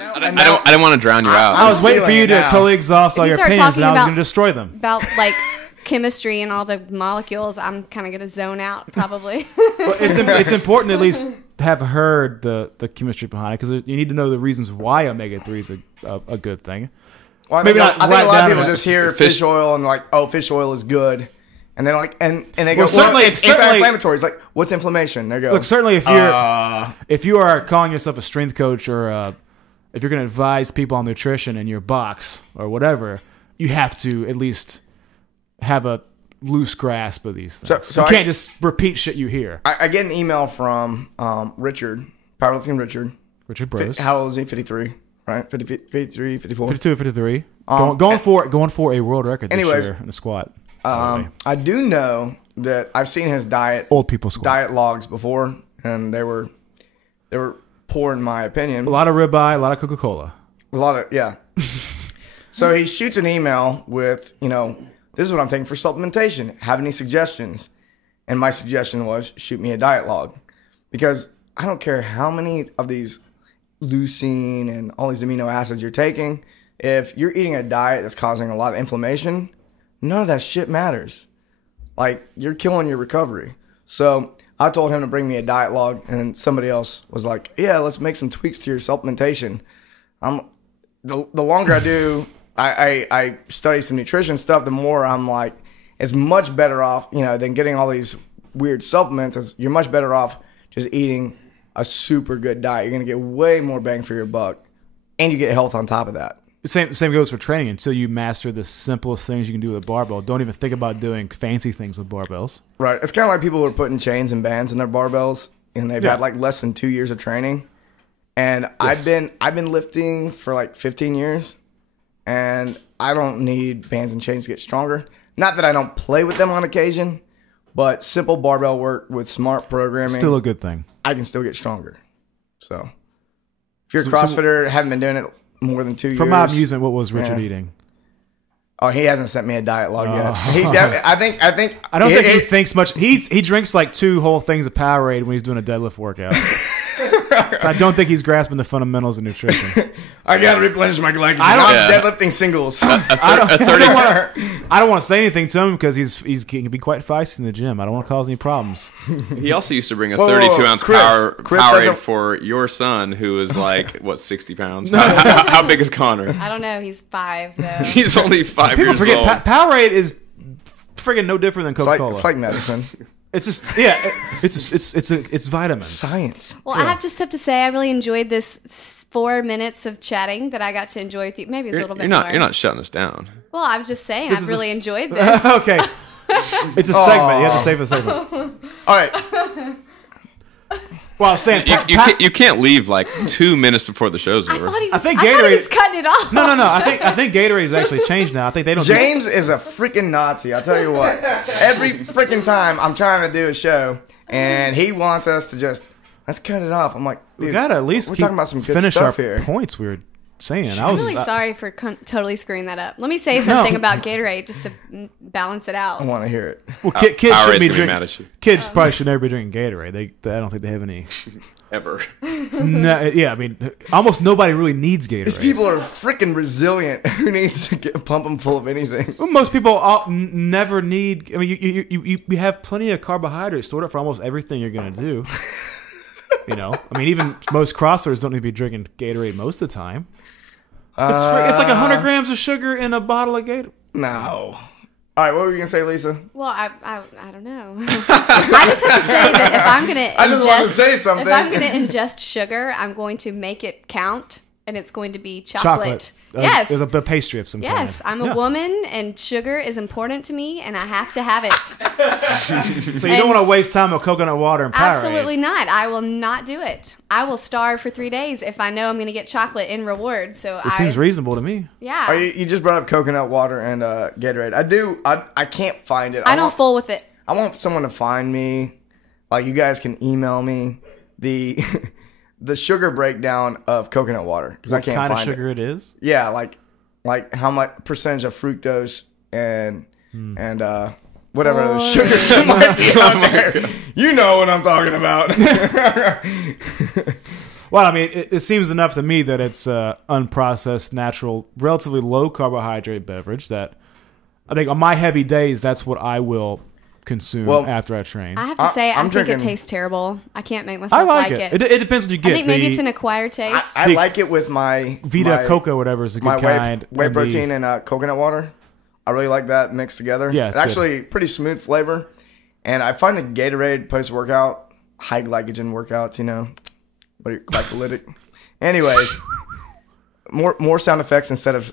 I didn't want to drown you out. I was waiting for you to totally exhaust all your opinions, and I was going to destroy them. About like chemistry and all the molecules, I'm kind of going to zone out probably. Well, it's important to at least have heard the chemistry behind it, because you need to know the reasons why omega-3 is a good thing. Well, I think a lot of people just hear fish oil and like, oh, fish oil is good. And then like, and they go, certainly, it's anti-inflammatory. It's like, what's inflammation? They go, look, certainly if you are calling yourself a strength coach, or if you're going to advise people on nutrition in your box or whatever, you have to at least have a loose grasp of these things. So you can't just repeat shit you hear. I get an email from Richard, powerlifting Richard. Richard Bros. How old is he? 53, right? 53, 54? 52, 53. Going for a world record this year in the squat. I do know that I've seen his old people squat diet logs before, and they were poor in my opinion. A lot of ribeye, a lot of Coca-Cola. Yeah. So he shoots an email with, this is what I'm taking for supplementation. Have any suggestions? And my suggestion was, shoot me a diet log, because I don't care how many of these leucine and all these amino acids you're taking. If you're eating a diet that's causing a lot of inflammation, none of that shit matters. Like, you're killing your recovery. So I told him to bring me a diet log, and then somebody else was like, yeah, let's make some tweaks to your supplementation. The longer I do, I study some nutrition stuff, the more I'm like, it's much better off, than getting all these weird supplements. You're much better off just eating a super good diet. You're going to get way more bang for your buck, and you get health on top of that. Same goes for training. Until you master the simplest things you can do with a barbell, don't even think about doing fancy things with barbells. Right. It's kind of like people who are putting chains and bands in their barbells, and they've had like less than 2 years of training. And I've been lifting for like 15 years, and I don't need bands and chains to get stronger. Not that I don't play with them on occasion, but simple barbell work with smart programming, still a good thing. I can still get stronger. So if you're a CrossFitter, haven't been doing it more than 2 years. For my amusement, what was Richard eating? Oh, he hasn't sent me a diet log yet. I don't think he thinks much. He drinks like 2 whole things of Powerade when he's doing a deadlift workout. So I don't think he's grasping the fundamentals of nutrition. I got to replenish my glycogen. I'm deadlifting singles. I don't want to say anything to him because he can be quite feisty in the gym. I don't want to cause any problems. He also used to bring a 32-ounce Powerade for your son, who is like, what, 60 pounds? How big is Connor? I don't know. He's 5, though. He's only 5 People years forget old. Powerade is friggin' no different than Coca-Cola. It's like medicine. It's just it's vitamins. Science. Well, I just have to say I really enjoyed this 4 minutes of chatting that I got to enjoy with you. Maybe it's a little bit more. You're not shutting us down. Well, I'm just saying I've really enjoyed this. Okay. It's a segment. You have to stay for the segment. All right. Well, I was saying you can't leave like 2 minutes before the show's over. I think Gatorade is cutting it off. No. I think Gatorade has actually changed now. I think they don't. James is a freaking Nazi. I'll tell you what. Every freaking time I'm trying to do a show, and he wants us to just let's cut it off. I'm like, dude, we gotta at least we're talking about some good finish stuff our here. Points we were saying. I'm really sorry for totally screwing that up. Let me say something about Gatorade just to balance it out. I want to hear it. Well, kids shouldn't be drinking. Mad at you. Kids probably should never be drinking Gatorade. I don't think they have any. Ever. No, yeah, I mean, almost nobody really needs Gatorade. These people are freaking resilient. Who needs to pump them full of anything? Well, most people never need. I mean, you have plenty of carbohydrates stored up for almost everything you're gonna do. I mean, even most CrossFitters don't need to be drinking Gatorade most of the time. It's like 100 grams of sugar in a bottle of Gatorade. No. All right, what were you gonna say, Lisa? Well, I don't know. I just have to say that if I'm gonna I just want to say something. If I'm gonna ingest sugar, I'm going to make it count, and it's going to be chocolate. Yes, there's a pastry of some kind. Yes, I'm a woman, and sugar is important to me, and I have to have it. So you don't want to waste time with coconut water and Powerade. Absolutely not. I will not do it. I will starve for 3 days if I know I'm going to get chocolate in reward. So it seems reasonable to me. Yeah. You just brought up coconut water and Gatorade. I can't find it. I don't fool with it. I want someone to find me. Like, you guys can email me the sugar breakdown of coconut water, because I can't find it. What kind of sugar it is? Yeah, like how much percentage of fructose and whatever those sugars might be out there. You know what I'm talking about. Well, I mean, it seems enough to me that it's unprocessed, natural, relatively low carbohydrate beverage that I think on my heavy days, that's what I will consume after I train. I have to say, I think it tastes terrible. I can't make myself like it. It depends what you get. I think maybe it's an acquired taste. I like it with my Vita Coco, whatever is a good kind. Whey protein and coconut water. I really like that mixed together. Yeah, it's actually pretty smooth flavor. And I find the Gatorade post-workout, high glycogen workouts, glycolytic. Anyways, more sound effects instead of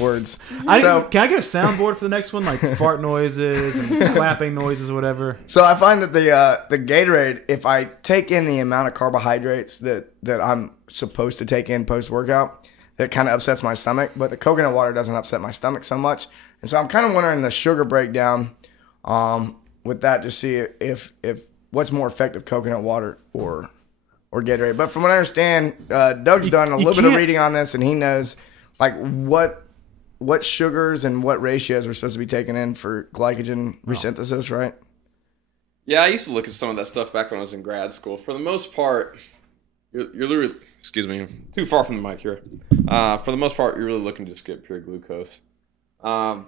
words. Can I get a soundboard for the next one, like fart noises and clapping noises or whatever? So I find that the Gatorade, if I take in the amount of carbohydrates that I'm supposed to take in post-workout, that kind of upsets my stomach. But the coconut water doesn't upset my stomach so much. And so I'm kind of wondering the sugar breakdown with that to see if what's more effective, coconut water or Gatorade. But from what I understand, Doug's done a little bit of reading on this, and he knows like what sugars and what ratios we're supposed to be taking in for glycogen resynthesis, right? Yeah, I used to look at some of that stuff back when I was in grad school. For the most part, you're literally, excuse me, too far from the mic here. For the most part, you're really looking to just get pure glucose. I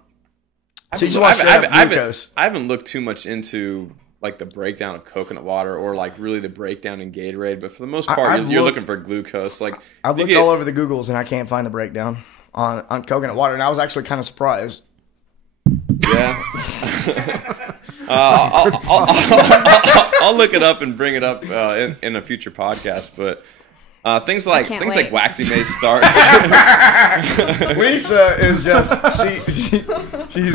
haven't looked too much into like the breakdown of coconut water or like really the breakdown in Gatorade, but for the most part, you're looking for glucose. Like I've looked all over the Googles and I can't find the breakdown on coconut water, and I was actually kind of surprised. Yeah. I'll look it up and bring it up in a future podcast, but. Things like waxy maize starch. Lisa is just she's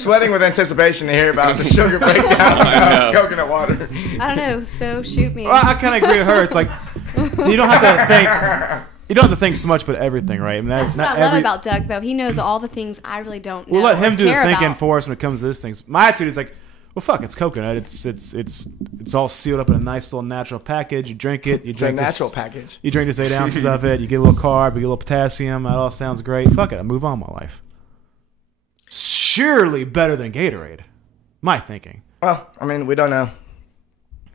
sweating with anticipation to hear about the sugar breakdown of coconut water. I don't know, so shoot me. Well, I kind of agree with her. It's like you don't have to think. You don't have to think so much about everything, right? I mean, that's what I love about Doug, though. He knows all the things I really don't know. We'll let him do the thinking about. for us when it comes to these things. My attitude is like, well, fuck, it's coconut. It's all sealed up in a nice little natural package. You drink it. You drink a natural package. You drink this 8 ounces of it. You get a little carb. You get a little potassium. That all sounds great. Fuck it. I move on with my life. Surely better than Gatorade. My thinking. Well, I mean, we don't know.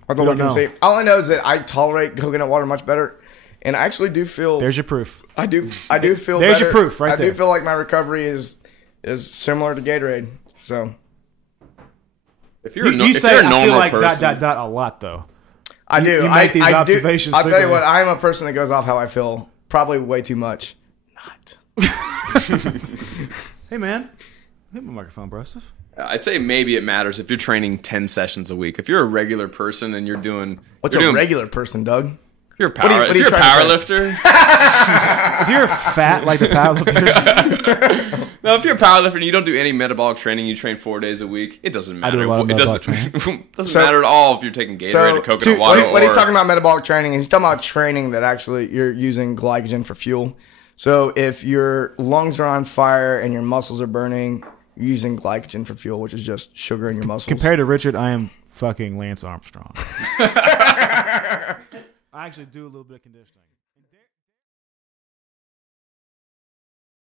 All I know is that I tolerate coconut water much better, and I actually do feel. There's your proof. I do feel. There's better. your proof, right there. I do feel like my recovery is similar to Gatorade. So. If you're a normal person, a lot though. I do. You make these observations. I'll tell you what. I'm a person that goes off how I feel. Probably way too much. Not. Hey man, hit my microphone, Broseph. I'd say maybe it matters if you're training 10 sessions a week. If you're a regular person and you're doing what's a regular person, Doug? If you're a power lifter. If you're fat like the powerlifters. No, if you're a powerlifter and you don't do any metabolic training, you train 4 days a week, it doesn't matter. It doesn't matter at all if you're taking Gatorade or coconut water. What he's talking about metabolic training, he's talking about training that actually you're using glycogen for fuel. So if your lungs are on fire and your muscles are burning, you're using glycogen for fuel, which is just sugar in your muscles. Compared to Richard, I am fucking Lance Armstrong. I actually do a little bit of conditioning.